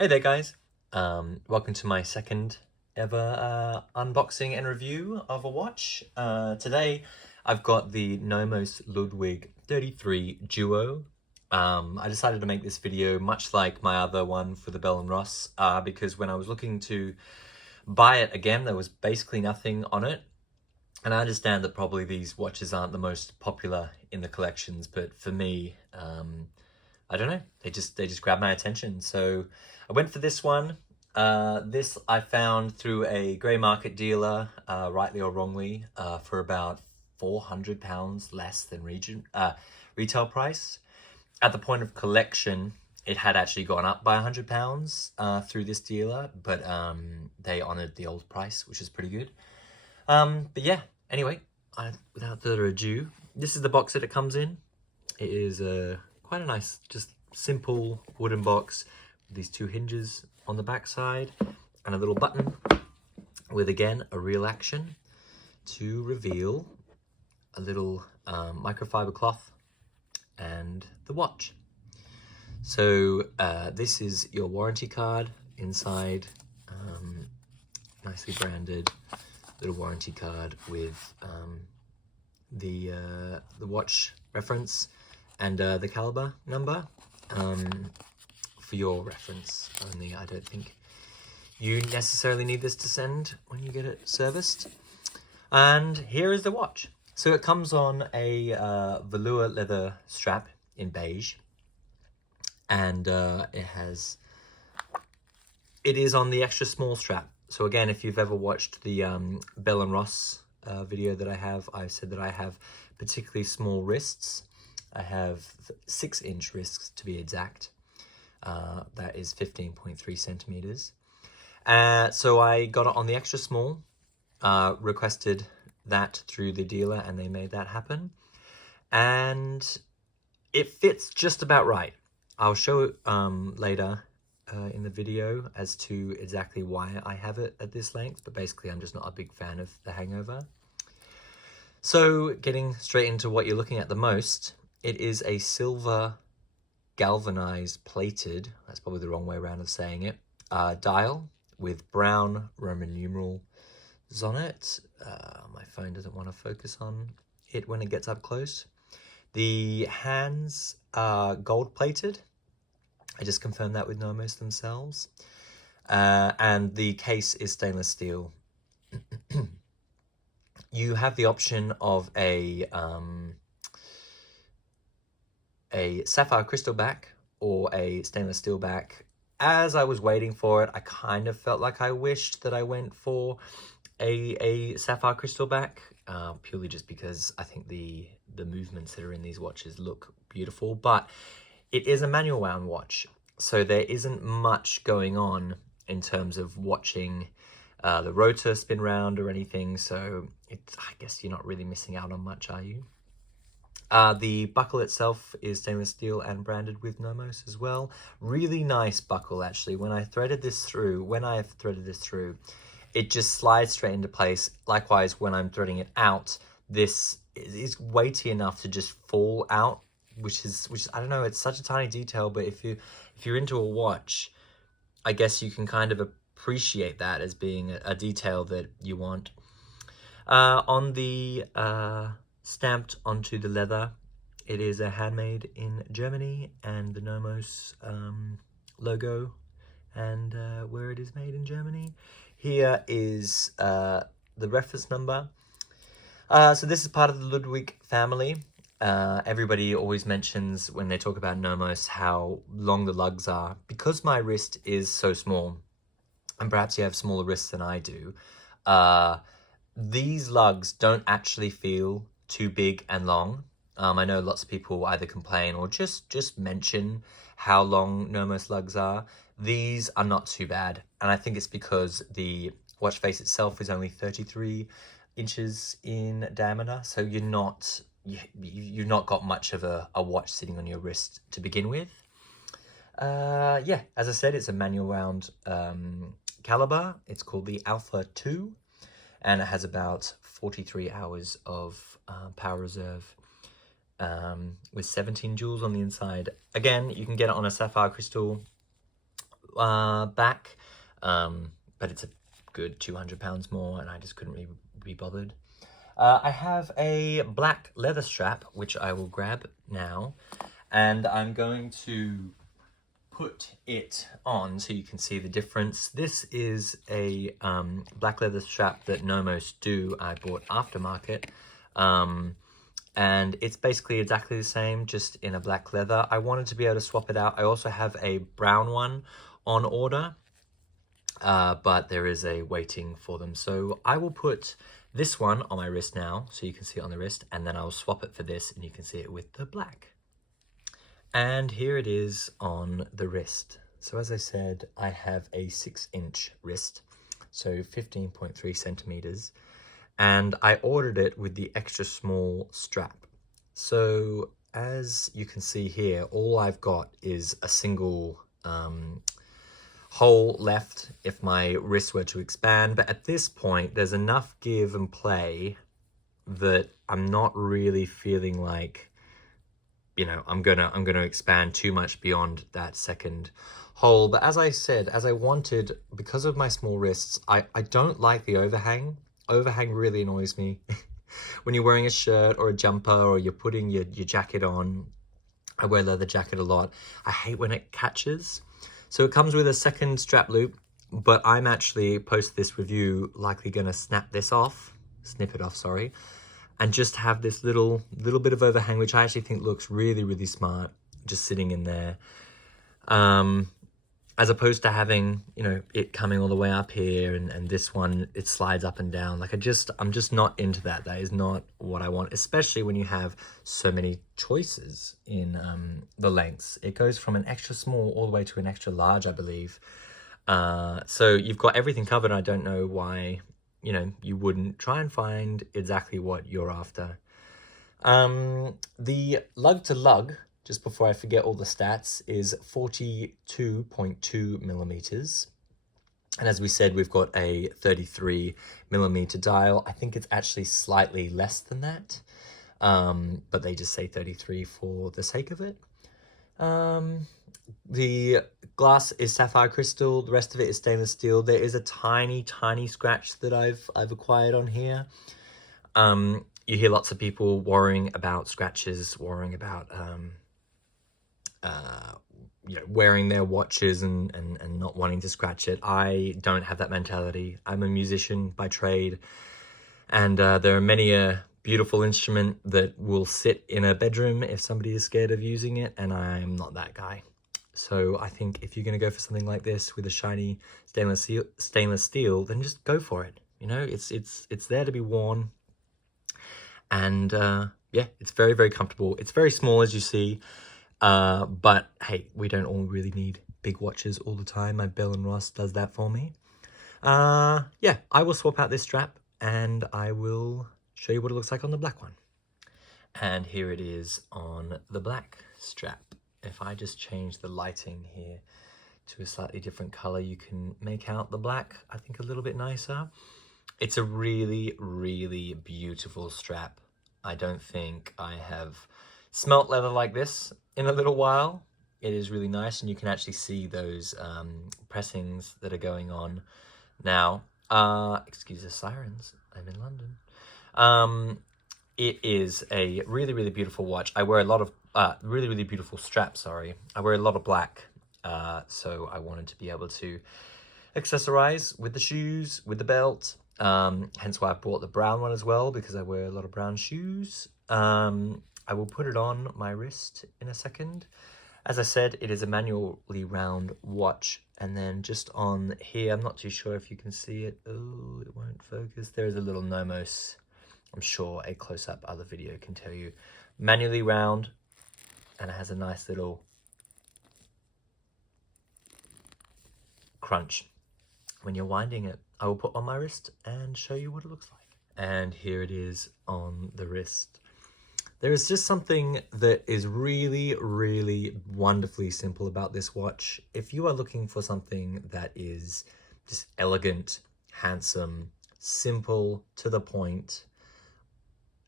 Hey there guys, welcome to my second ever unboxing and review of a watch. Today I've got the Nomos Ludwig 33 Duo. I decided to make this video much like my other one for the Bell & Ross because when I was looking to buy it again there was basically nothing on it. And I understand that probably these watches aren't the most popular in the collections, but for me, I don't know, they just grabbed my attention. So I went for this one. This I found through a grey market dealer, rightly or wrongly, for about £400 less than retail price. At the point of collection, it had actually gone up by £100 through this dealer, but they honoured the old price, which is pretty good. But yeah, anyway, without further ado, this is the box that it comes in. It is quite a nice, just simple wooden box with these two hinges on the back side and a little button with, again, a reel action to reveal a little microfiber cloth and the watch. So this is your warranty card inside, nicely branded little warranty card with the watch reference and the caliber number for your reference only. I don't think you necessarily need this to send when you get it serviced. And here is the watch. So it comes on a velour leather strap in beige, and it is on the extra small strap. So again, if you've ever watched the Bell & Ross video that I have, I've said that I have particularly small wrists. I have 6-inch wrists to be exact. That is 15.3 centimeters. So I got it on the extra small, requested that through the dealer, and they made that happen. And it fits just about right. I'll show it later in the video as to exactly why I have it at this length, but basically I'm just not a big fan of the hangover. So getting straight into what you're looking at the most, it is a silver galvanized plated, that's probably the wrong way around of saying it, dial with brown Roman numerals on it. My phone doesn't want to focus on it when it gets up close. The hands are gold plated. I just confirmed that with Nomos themselves. And the case is stainless steel. You have the option of a sapphire crystal back or a stainless steel back. As I was waiting for it, I kind of felt like I wished that I went for a sapphire crystal back, purely just because I think the movements that are in these watches look beautiful. But it is a manual wound watch, so there isn't much going on in terms of watching the rotor spin round or anything, so I guess you're not really missing out on much, are you? The buckle itself is stainless steel and branded with Nomos as well. Really nice buckle, actually. When I have threaded this through, it just slides straight into place. Likewise, when I'm threading it out, this is weighty enough to just fall out, which is I don't know, it's such a tiny detail, but if you're into a watch, I guess you can kind of appreciate that as being a detail that you want. On the stamped onto the leather, it is a handmade in Germany, and the Nomos logo and where it is made in Germany. Here is the reference number. So this is part of the Ludwig family. Everybody always mentions when they talk about Nomos how long the lugs are. Because my wrist is so small, and perhaps you have smaller wrists than I do, these lugs don't actually feel too big and long. I know lots of people either complain or just mention how long Nomos lugs are. These are not too bad, and I think it's because the watch face itself is only 33 inches in diameter, so you've not got much of a watch sitting on your wrist to begin with. Yeah, as I said, it's a manual wound caliber. It's called the Alpha 2, and it has about 43 hours of power reserve, with 17 jewels on the inside. Again, you can get it on a sapphire crystal back, but it's a good £200 more, and I just couldn't really be bothered. I have a black leather strap, which I will grab now, and I'm going to put it on so you can see the difference. This is a black leather strap that Nomos do. I bought aftermarket, and it's basically exactly the same, just in a black leather. I wanted to be able to swap it out. I also have a brown one on order, but there is a waiting for them. So I will put this one on my wrist now so you can see it on the wrist, and then I'll swap it for this and you can see it with the black. And here it is on the wrist. So as I said, I have a 6-inch wrist, so 15.3 centimeters, and I ordered it with the extra small strap. So as you can see here, all I've got is a single hole left if my wrist were to expand, but at this point there's enough give and play that I'm not really feeling like, you know, I'm gonna expand too much beyond that second hole. But as I said, as I wanted, because of my small wrists, I don't like the overhang. Overhang really annoys me. When you're wearing a shirt or a jumper, or you're putting your jacket on, I wear leather jacket a lot, I hate when it catches. So it comes with a second strap loop, but I'm actually, post this review, likely gonna snip it off, sorry, and just have this little bit of overhang, which I actually think looks really, really smart, just sitting in there. As opposed to having, you know, it coming all the way up here, and this one, it slides up and down. Like, I'm just not into that. That is not what I want, especially when you have so many choices in the lengths. It goes from an extra small all the way to an extra large, I believe. So you've got everything covered. I don't know why, you know, you wouldn't try and find exactly what you're after. The lug to lug, just before I forget all the stats, is 42.2 millimeters. And as we said, we've got a 33 millimeter dial. I think it's actually slightly less than that, but they just say 33 for the sake of it. The glass is sapphire crystal. The rest of it is stainless steel. There is a tiny, tiny scratch that I've acquired on here. You hear lots of people worrying about scratches, worrying about you know, wearing their watches and not wanting to scratch it. I don't have that mentality. I'm a musician by trade, and there are many a beautiful instrument that will sit in a bedroom if somebody is scared of using it, and I'm not that guy. So I think if you're going to go for something like this with a shiny stainless steel, then just go for it. You know, it's there to be worn, and yeah, it's very, very comfortable. It's very small, as you see. But hey, we don't all really need big watches all the time. My Bell & Ross does that for me. Yeah, I will swap out this strap and I will show you what it looks like on the black one. And here it is on the black strap. If I just change the lighting here to a slightly different color, you can make out the black, I think, a little bit nicer. It's a really, really beautiful strap. I don't think I have smelt leather like this in a little while. It is really nice, and you can actually see those pressings that are going on now. Excuse the sirens, I'm in London. It is a really, really beautiful watch. I wear a lot of really, really beautiful straps, sorry. I wear a lot of black, so I wanted to be able to accessorize with the shoes, with the belt, hence why I bought the brown one as well, because I wear a lot of brown shoes. I will put it on my wrist in a second. As I said, it is a manually round watch, and then just on here, I'm not too sure if you can see it. Oh, it won't focus. There is a little Nomos. I'm sure a close-up other video can tell you. Manually round, and it has a nice little crunch when you're winding it. I will put on my wrist and show you what it looks like. And here it is on the wrist. There is just something that is really, really wonderfully simple about this watch. If you are looking for something that is just elegant, handsome, simple, to the point,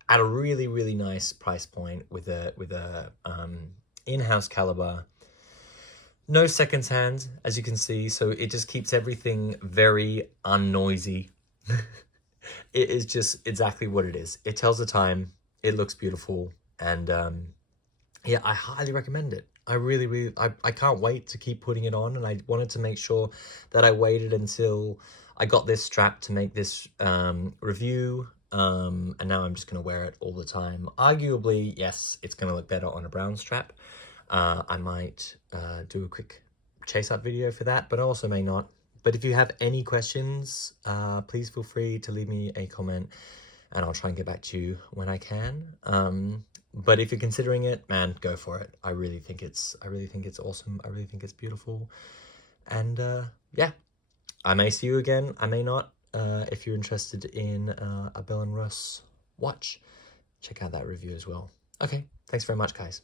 at a really, really nice price point, with a in-house caliber, No seconds hand, as you can see, so it just keeps everything very unnoisy. It is just exactly what it is. It tells the time, it looks beautiful, and yeah, I highly recommend it. I really, I can't wait to keep putting it on, and I wanted to make sure that I waited until I got this strap to make this review, and now I'm just going to wear it all the time. Arguably, yes, it's going to look better on a brown strap. I might do a quick chase up video for that, but I also may not. But if you have any questions, please feel free to leave me a comment, and I'll try and get back to you when I can. But if you're considering it, man, go for it. I really think it's awesome. I really think it's beautiful. And yeah, I may see you again. I may not. If you're interested in a Bell & Ross watch, check out that review as well. Okay, thanks very much, guys.